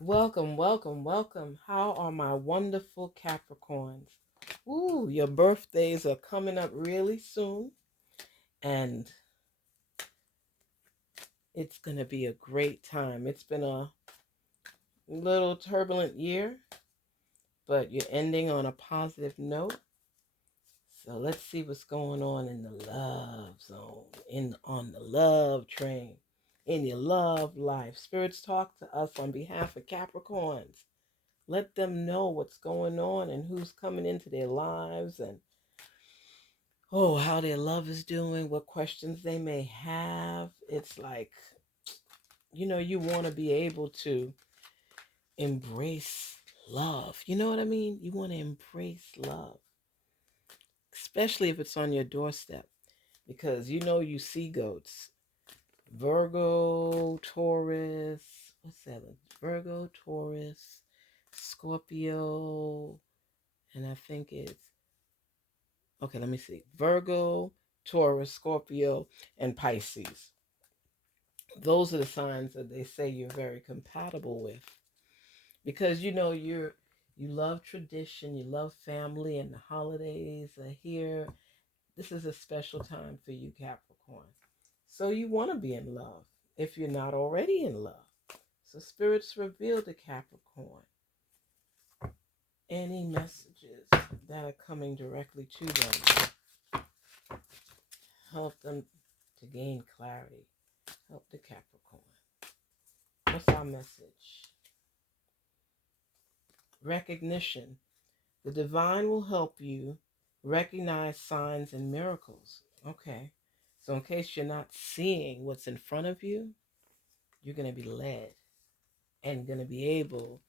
Welcome, welcome, welcome. How are my wonderful Capricorns? Ooh, your birthdays are coming up really soon, and it's going to be a great time. It's been a little turbulent year, but you're ending on a positive note. So let's see what's going on in the love zone, on the love train, in your love life. Spirits talk to us on behalf of Capricorns. Let them know what's going on and who's coming into their lives and how their love is doing, what questions they may have. It's like, you want to be able to embrace love. You know what I mean? You want to embrace love, especially if it's on your doorstep, because you see goats. Virgo, Taurus, what's that? Virgo, Taurus, Scorpio, and I think it's okay, let me see. Virgo, Taurus, Scorpio, and Pisces. Those are the signs that they say you're very compatible with. Because you love tradition, you love family, and the holidays are here. This is a special time for you, Capricorn. So you want to be in love if you're not already in love. So spirits reveal to Capricorn any messages that are coming directly to them. Help them to gain clarity. Help the Capricorn. What's our message? Recognition. The divine will help you recognize signs and miracles. Okay. So in case you're not seeing what's in front of you, you're going to be led and going to be able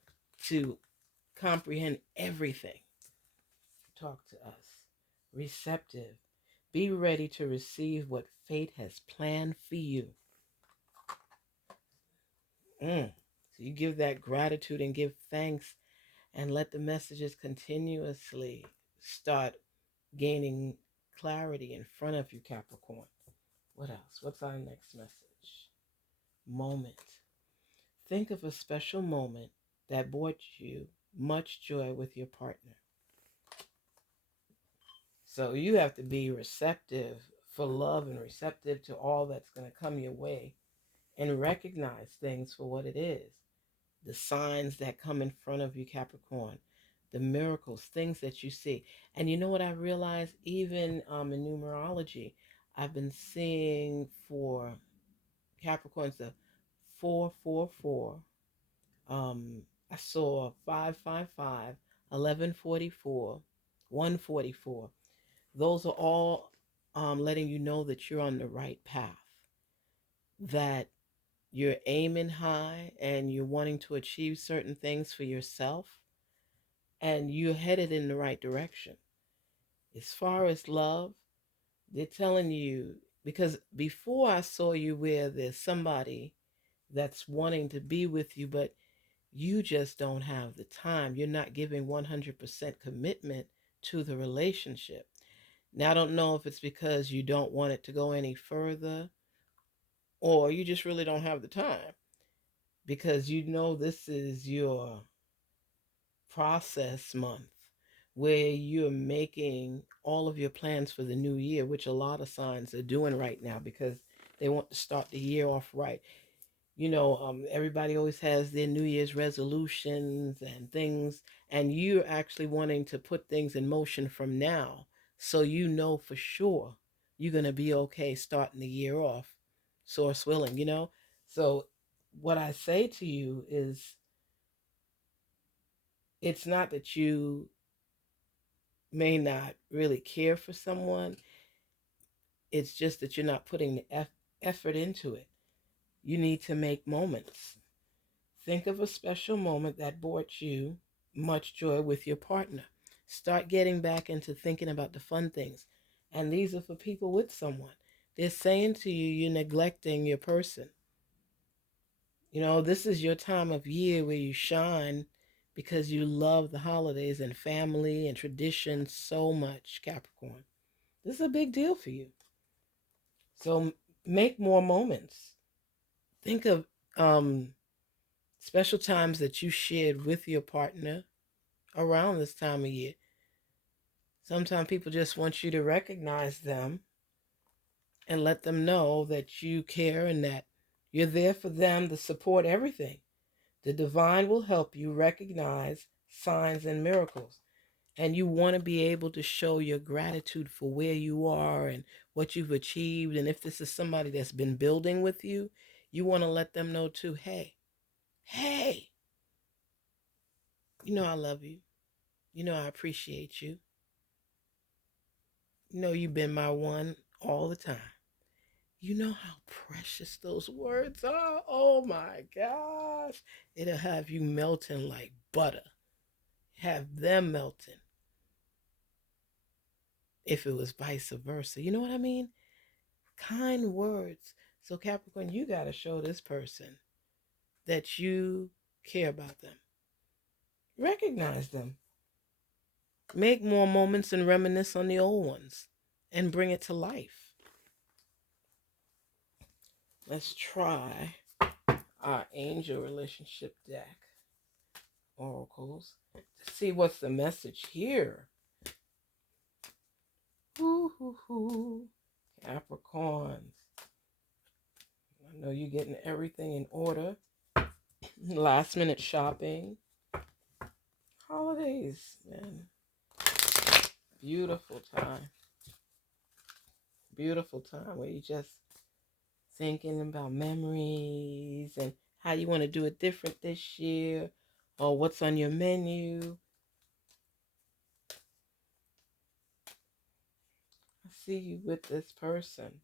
to comprehend everything. Talk to us. Receptive. Be ready to receive what fate has planned for you. So you give that gratitude and give thanks and let the messages continuously start gaining clarity in front of you, Capricorn. What else? What's our next message? Moment. Think of a special moment that brought you much joy with your partner. So you have to be receptive for love and receptive to all that's going to come your way and recognize things for what it is. The signs that come in front of you, Capricorn, the miracles, things that you see. And you know what I realized? Even in numerology, I've been seeing for Capricorns the 444. I saw 555, 1144, 144. Those are all letting you know that you're on the right path, that you're aiming high and you're wanting to achieve certain things for yourself, and you're headed in the right direction. As far as love, they're telling you, because before I saw you where there's somebody that's wanting to be with you, but you just don't have the time. You're not giving 100% commitment to the relationship. Now, I don't know if it's because you don't want it to go any further or you just really don't have the time, because this is your process month where you're making all of your plans for the new year, which a lot of signs are doing right now because they want to start the year off right. Everybody always has their New Year's resolutions and things, and you're actually wanting to put things in motion from now so you know for sure you're going to be okay starting the year off, source willing. So, what I say to you is it's not that you may not really care for someone, it's just that you're not putting the effort into it. You need to make moments. Think of a special moment that brought you much joy with your partner. Start getting back into thinking about the fun things. And these are for people with someone. They're saying to you, you're neglecting your person. This is your time of year where you shine because you love the holidays and family and tradition so much, Capricorn. This is a big deal for you. So make more moments. Think of Special times that you shared with your partner around this time of year. Sometimes people just want you to recognize them and let them know that you care and that you're there for them to support everything. The divine will help you recognize signs and miracles. And you want to be able to show your gratitude for where you are and what you've achieved. And if this is somebody that's been building with you want to let them know too, hey, I love you. I appreciate you. You've been my one all the time. You know how precious those words are? Oh my gosh. It'll have you melting like butter. Have them melting if it was vice versa. You know what I mean? Kind words. So, Capricorn, you got to show this person that you care about them. Recognize them. Make more moments and reminisce on the old ones and bring it to life. Let's try our angel relationship deck oracles to see what's the message here. Woo-hoo-hoo. Capricorns. I know you're getting everything in order. Last minute shopping. Holidays, man. Beautiful time. Beautiful time where you just thinking about memories and how you want to do it different this year or what's on your menu. I see you with this person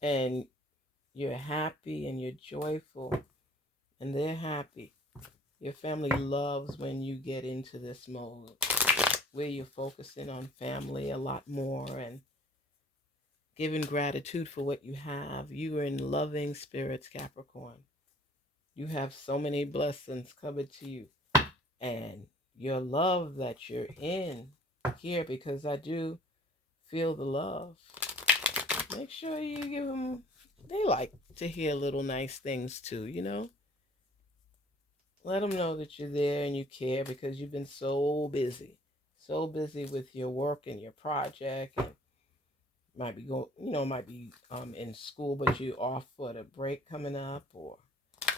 and you're happy and you're joyful and they're happy. Your family loves when you get into this mode where you're focusing on family a lot more and giving gratitude for what you have. You are in loving spirits, Capricorn. You have so many blessings coming to you. And your love that you're in here, because I do feel the love. Make sure you give them, they like to hear little nice things too. Let them know that you're there and you care because you've been so busy. So busy with your work and your project and might be in school, but you're off for the break coming up or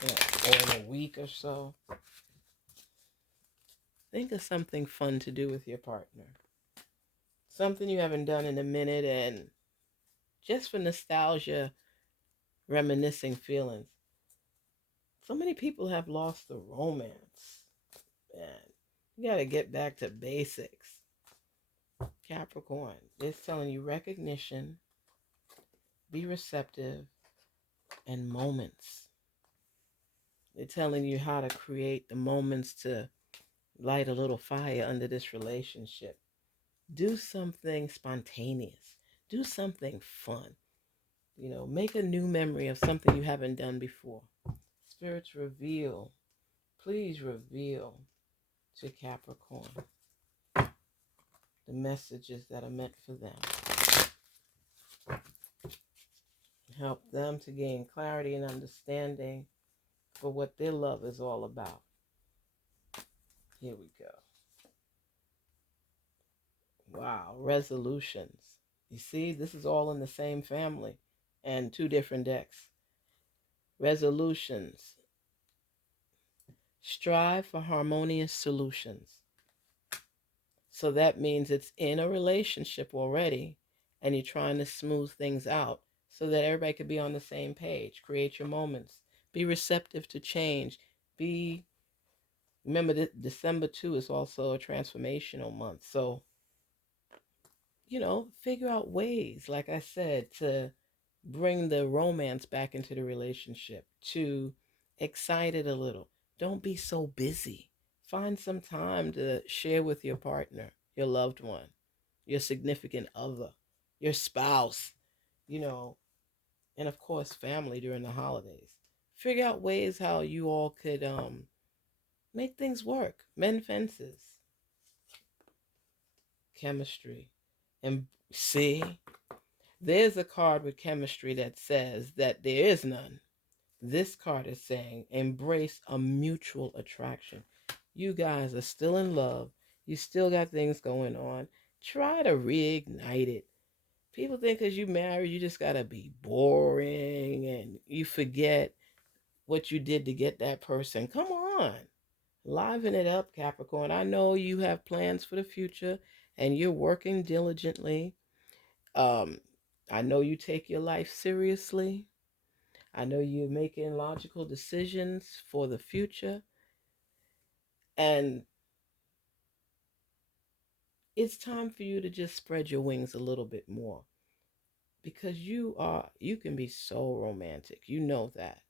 in a week or so. Think of something fun to do with your partner. Something you haven't done in a minute and just for nostalgia, reminiscing feelings. So many people have lost the romance. And you got to get back to basics. Capricorn, it's telling you recognition, be receptive, and moments. They're telling you how to create the moments to light a little fire under this relationship. Do something spontaneous. Do something fun. Make a new memory of something you haven't done before. Spirits reveal. Please reveal to Capricorn the messages that are meant for them. Help them to gain clarity and understanding for what their love is all about. Here we go. Wow, resolutions. You see, this is all in the same family and two different decks. Resolutions. Strive for harmonious solutions. So that means it's in a relationship already and you're trying to smooth things out so that everybody could be on the same page. Create your moments. Be receptive to change. Remember that December 2 is also a transformational month. So, figure out ways, like I said, to bring the romance back into the relationship, to excite it a little. Don't be so busy. Find some time to share with your partner, your loved one, your significant other, your spouse, and of course, family during the holidays. Figure out ways how you all could make things work. Mend fences, chemistry. And see, there's a card with chemistry that says that there is none. This card is saying embrace a mutual attraction. You guys are still in love. You still got things going on. Try to reignite it. People think because you married, you just got to be boring and you forget what you did to get that person. Come on. Liven it up, Capricorn. I know you have plans for the future and you're working diligently. Um, I know you take your life seriously. I know you're making logical decisions for the future. And it's time for you to just spread your wings a little bit more because you can be so romantic. You know that.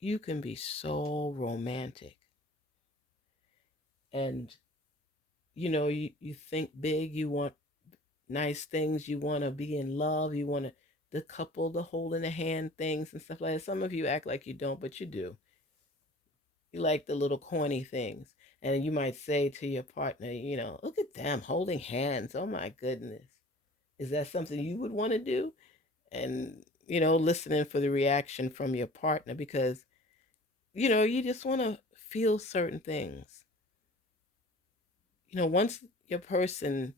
You can be so romantic. And you think big, you want nice things, you want to be in love, you want to the couple, the holding the hand things and stuff like that. Some of you act like you don't, but you do. You like the little corny things. And you might say to your partner, look at them holding hands. Oh my goodness. Is that something you would want to do? And, listening for the reaction from your partner because, you just want to feel certain things. Once your person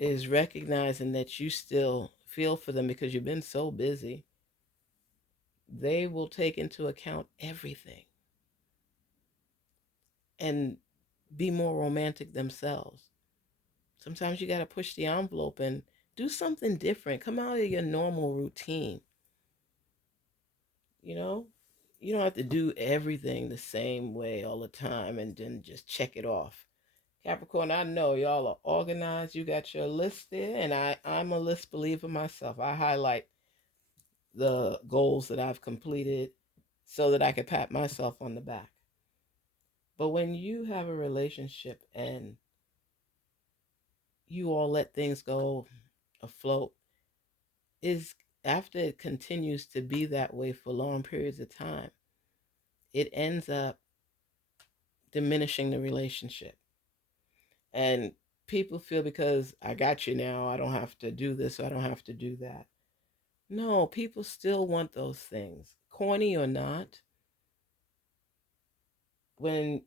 is recognizing that you still feel for them because you've been so busy, they will take into account everything and be more romantic themselves. Sometimes you got to push the envelope and do something different. Come out of your normal routine. You know, you don't have to do everything the same way all the time and then just check it off. Capricorn, I know y'all are organized. You got your list there, and I'm a list believer myself. I highlight the goals that I've completed so that I can pat myself on the back. But when you have a relationship and you all let things go afloat, is after it continues to be that way for long periods of time, it ends up diminishing the relationship. And people feel because I got you now, I don't have to do this, I don't have to do that. No, people still want those things, corny or not. When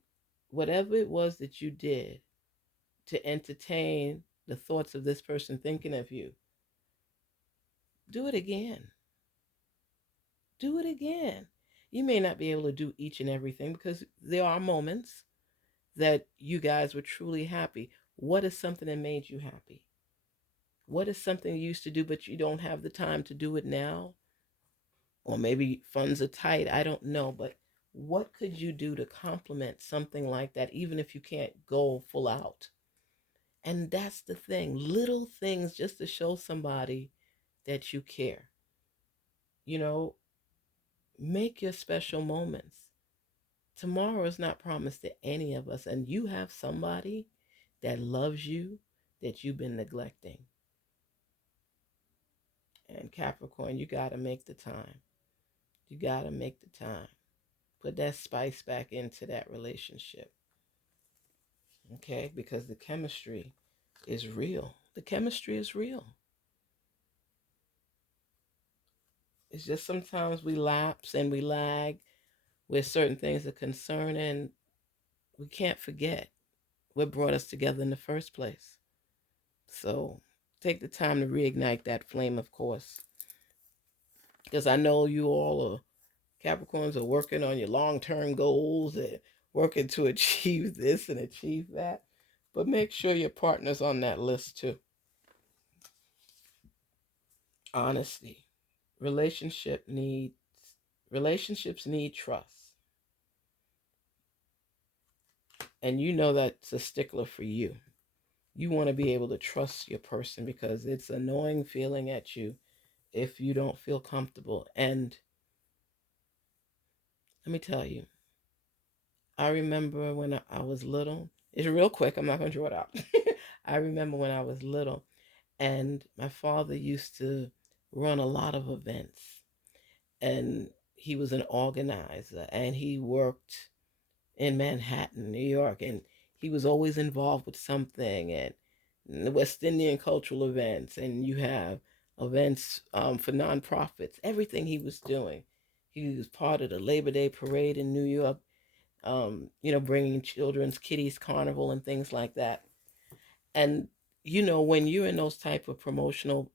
whatever it was that you did to entertain the thoughts of this person thinking of you, do it again. Do it again. You may not be able to do each and everything because there are moments that you guys were truly happy. What is something that made you happy? What is something you used to do but you don't have the time to do it now? Or maybe funds are tight, I don't know, but what could you do to complement something like that even if you can't go full out? And that's the thing, little things just to show somebody that you care. You know, make your special moments. Tomorrow is not promised to any of us, and you have somebody that loves you that you've been neglecting. And Capricorn, you got to make the time. You got to make the time. Put that spice back into that relationship. Okay? Because the chemistry is real. The chemistry is real. It's just sometimes we lapse and we lag where certain things are concerned, and we can't forget what brought us together in the first place. So take the time to reignite that flame, of course, because I know you all are Capricorns are working on your long-term goals and working to achieve this and achieve that. But make sure your partner's on that list too. Honesty. Relationship needs Relationships need trust. And you know that's a stickler for you. You want to be able to trust your person because it's annoying feeling at you if you don't feel comfortable. And let me tell you, I remember when I was little. It's real quick. I'm not going to draw it out. I remember when I was little, and my father used to run a lot of events, and he was an organizer, and he worked in Manhattan, New York, and he was always involved with something, and the West Indian cultural events, and you have events for nonprofits, everything he was doing. He was part of the Labor Day parade in New York, bringing children's kitties carnival and things like that. And when you're in those type of promotional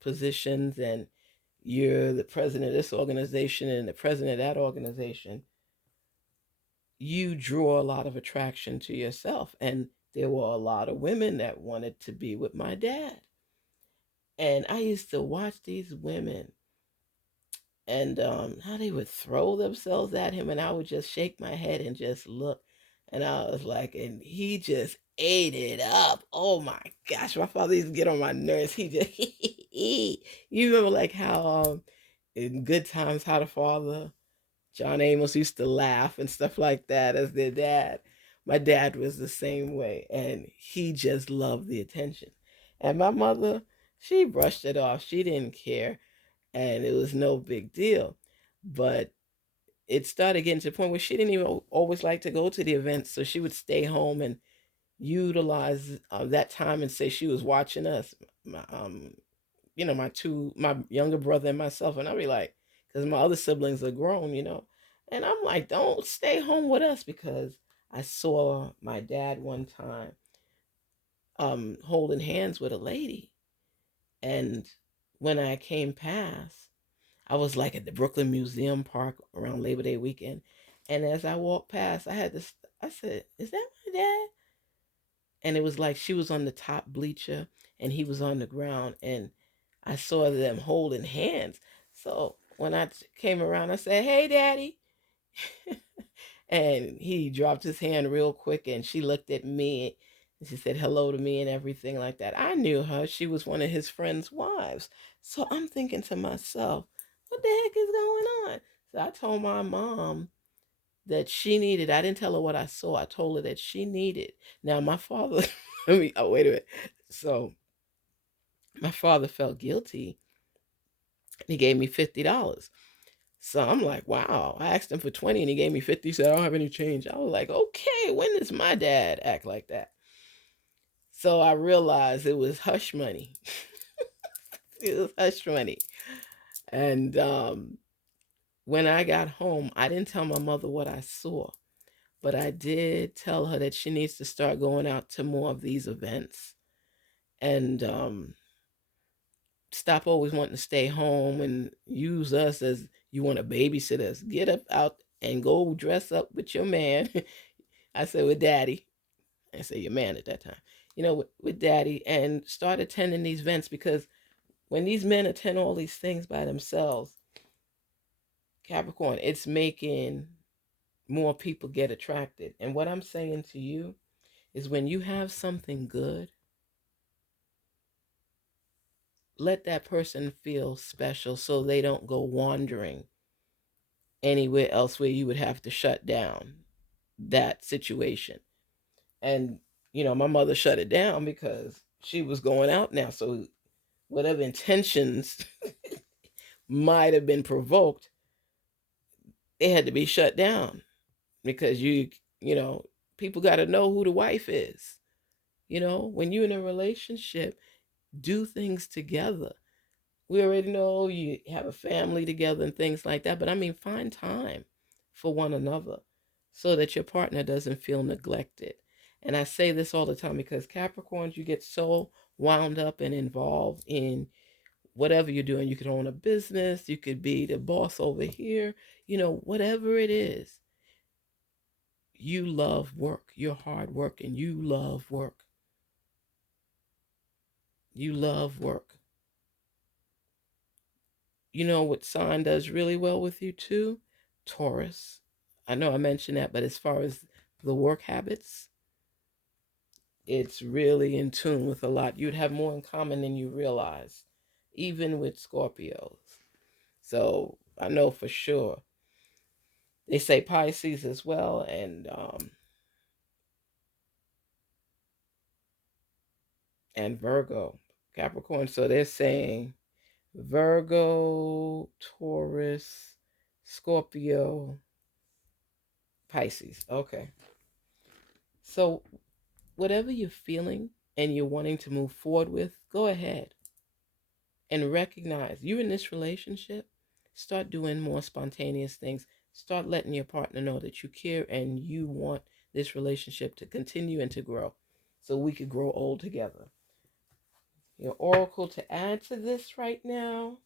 positions, and you're the president of this organization and the president of that organization, you draw a lot of attraction to yourself. And there were a lot of women that wanted to be with my dad. And I used to watch these women, and how they would throw themselves at him, and I would just shake my head and just look. And I was like, and he just ate it up. Oh my gosh, my father used to get on my nerves. He just you remember like how in Good Times, how the father John Amos used to laugh and stuff like that as their dad. My dad was the same way, and he just loved the attention. And my mother, she brushed it off. She didn't care, and it was no big deal. But it started getting to the point where she didn't even always like to go to the events, so she would stay home and utilize that time and say she was watching us. My, my younger brother and myself, and I'd be like, because my other siblings are grown, and I'm like, don't stay home with us, because I saw my dad one time holding hands with a lady, and when I came past, I was like at the Brooklyn Museum Park around Labor Day weekend, and as I walked past, I had this. I said, "Is that my dad?" And it was like she was on the top bleacher and he was on the ground, and I saw them holding hands. So when I came around, I said, "Hey, Daddy." And he dropped his hand real quick, and she looked at me and she said hello to me and everything like that. I knew her. She was one of his friends' wives. So I'm thinking to myself, what the heck is going on? So I told my mom that she needed. I didn't tell her what I saw. I told her that she needed. Now my father, oh wait a minute. So my father felt guilty, and he gave me $50. So I'm like, wow. I asked him for 20 and he gave me 50. He said, I don't have any change. I was like, okay, when does my dad act like that? So I realized it was hush money. It was hush money. And when I got home, I didn't tell my mother what I saw, but I did tell her that she needs to start going out to more of these events, and stop always wanting to stay home and use us as you want to babysit us. Get up out and go dress up with your man. I said with daddy. I say your man at that time. With daddy, and start attending these events, because when these men attend all these things by themselves, Capricorn, it's making more people get attracted. And what I'm saying to you is, when you have something good, let that person feel special so they don't go wandering anywhere else where you would have to shut down that situation. And, my mother shut it down because she was going out now. So whatever intentions might have been provoked, they had to be shut down, because you know, people got to know who the wife is. When you're in a relationship, do things together. We already know you have a family together and things like that, but I mean, find time for one another so that your partner doesn't feel neglected. And I say this all the time, because Capricorns, you get so wound up and involved in whatever you're doing. You could own a business, you could be the boss over here, whatever it is. You love work. You're hard work, and you love work. You love work. You know what sign does really well with you too? Taurus. I know I mentioned that, but as far as the work habits, it's really in tune with a lot. You'd have more in common than you realize, even with Scorpios. So I know for sure. They say Pisces as well, and Virgo, Capricorn. So they're saying Virgo, Taurus, Scorpio, Pisces. Okay. So whatever you're feeling and you're wanting to move forward with, go ahead and recognize you're in this relationship. Start doing more spontaneous things. Start letting your partner know that you care and you want this relationship to continue and to grow so we could grow old together. Your oracle to add to this right now.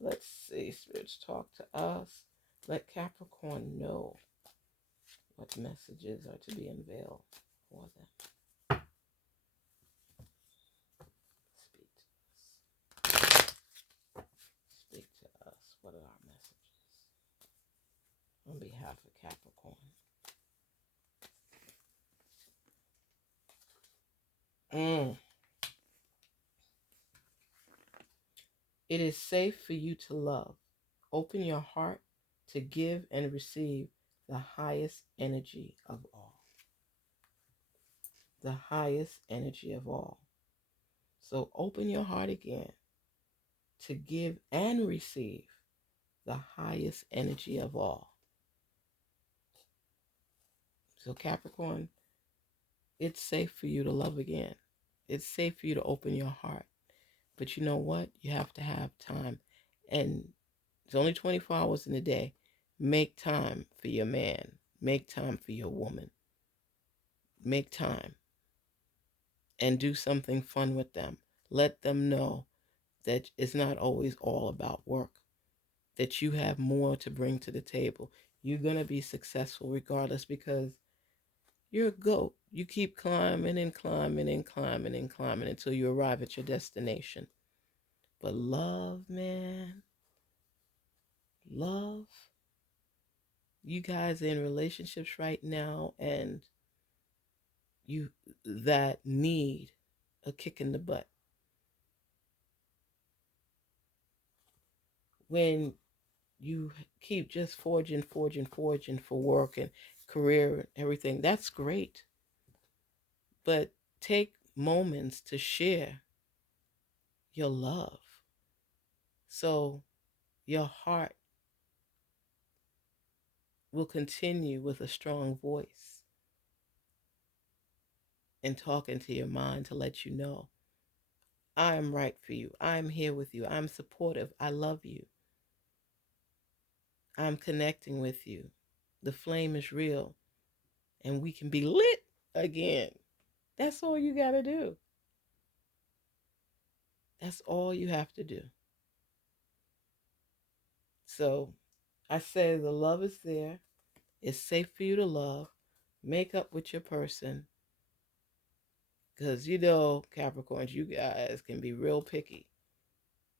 Let's see. Spirits talk to us. Let Capricorn know what messages are to be unveiled for them. Speak to us. What are our messages on behalf of Capricorn? It is safe for you to love. Open your heart to give and receive the highest energy of all. The highest energy of all. So open your heart again to give and receive the highest energy of all. So Capricorn, it's safe for you to love again. It's safe for you to open your heart. But you know what? You have to have time. And it's only 24 hours in a day. Make time for your man. Make time for your woman. Make time. And do something fun with them. Let them know that it's not always all about work. That you have more to bring to the table. You're going to be successful regardless because you're a goat. You keep climbing and climbing and climbing and climbing until you arrive at your destination. But love, man, love, you guys are in relationships right now and you that need a kick in the butt. When you keep just forging for work and career and everything, that's great. But take moments to share your love so your heart will continue with a strong voice and talking to your mind to let you know, I'm right for you. I'm here with you. I'm supportive. I love you. I'm connecting with you. The flame is real and we can be lit again. That's all you got to do. That's all you have to do. So I say the love is there. It's safe for you to love. Make up with your person. Because you know, Capricorns, you guys can be real picky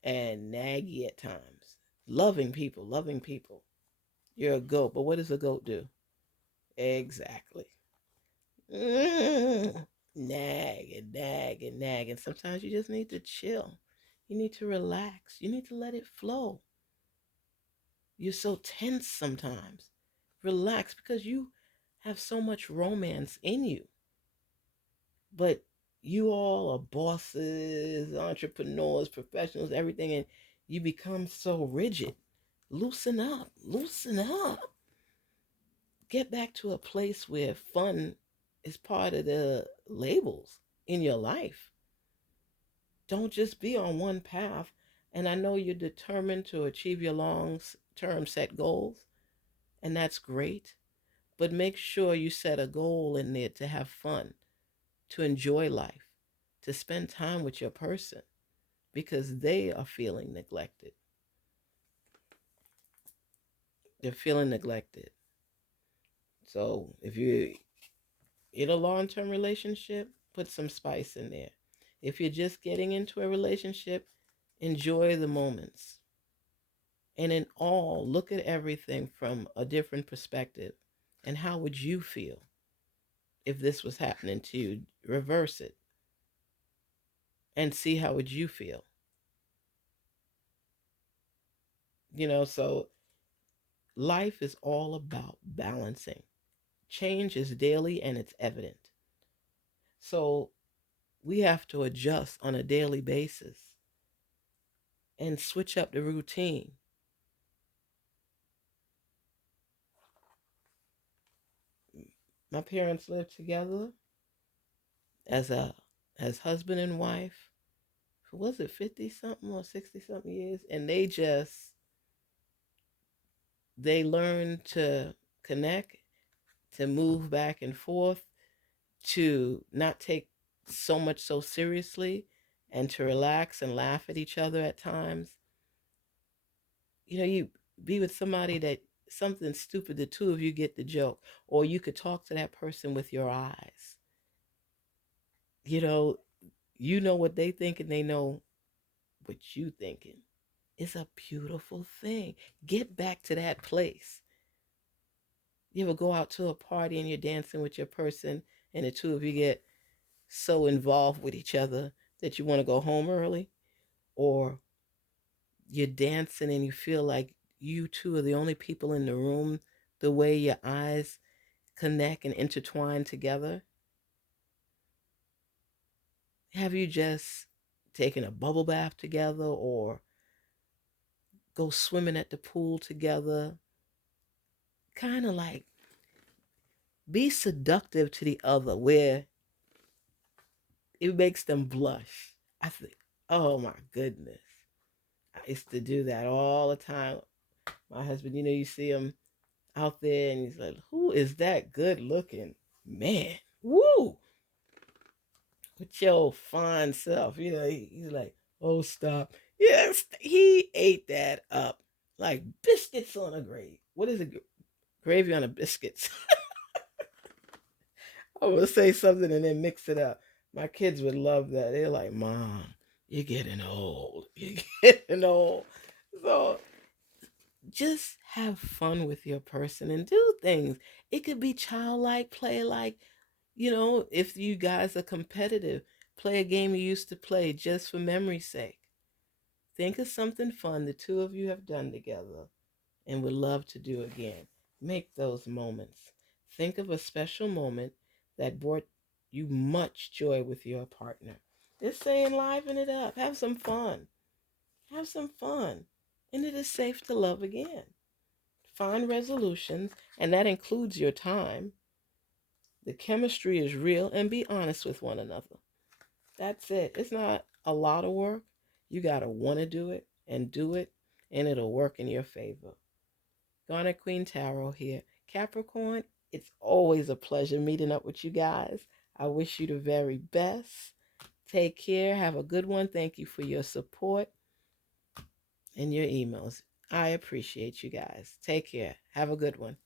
and naggy at times. Loving people, loving people. You're a goat, but what does a goat do? Exactly. Nag and nag and nag. And sometimes you just need to chill. You need to relax. You need to let it flow. You're so tense sometimes. Relax because you have so much romance in you. But you all are bosses, entrepreneurs, professionals, everything, and you become so rigid. Loosen up, loosen up. Get back to a place where fun is part of the labels in your life. Don't just be on one path. And I know you're determined to achieve your long-term set goals, and that's great. But make sure you set a goal in there to have fun, to enjoy life, to spend time with your person because they are feeling neglected. They're feeling neglected. So if you're in a long-term relationship, put some spice in there. If you're just getting into a relationship, enjoy the moments. And in all, look at everything from a different perspective. And how would you feel if this was happening to you? Reverse it and see how would you feel. So life is all about balancing. Change is daily and it's evident. So we have to adjust on a daily basis and switch up the routine. My parents lived together as husband and wife for, was it 50 something or 60 something years, and they just they learn to connect, to move back and forth, to not take so much so seriously, and to relax and laugh at each other at times. You be with somebody that something stupid, the two of you get the joke, or you could talk to that person with your eyes. You know, you know what they think and they know what you thinking. It's a beautiful thing. Get back to that place. You ever go out to a party and you're dancing with your person and the two of you get so involved with each other that you want to go home early? Or you're dancing and you feel like you two are the only people in the room, the way your eyes connect and intertwine together? Have you just taken a bubble bath together or go swimming at the pool together? Kind of like be seductive to the other where it makes them blush. I think, oh my goodness. I used to do that all the time. My husband, you see him out there and he's like, who is that good looking man? Woo! With your fine self. He's like, oh, stop. Yes, he ate that up like biscuits on a gravy. What is it? Gravy on a biscuits. I would say something and then mix it up. My kids would love that. They're like, Mom, you're getting old. You're getting old. So just have fun with your person and do things. It could be childlike, play like, if you guys are competitive, play a game you used to play just for memory's sake. Think of something fun the two of you have done together and would love to do again. Make those moments. Think of a special moment that brought you much joy with your partner. Just saying, liven it up. Have some fun. Have some fun. And it is safe to love again. Find resolutions, and that includes your time. The chemistry is real, and be honest with one another. That's it. It's not a lot of work. You got to want to do it and do it, and it'll work in your favor. Garnet Queen Tarot here. Capricorn, it's always a pleasure meeting up with you guys. I wish you the very best. Take care. Have a good one. Thank you for your support and your emails. I appreciate you guys. Take care. Have a good one.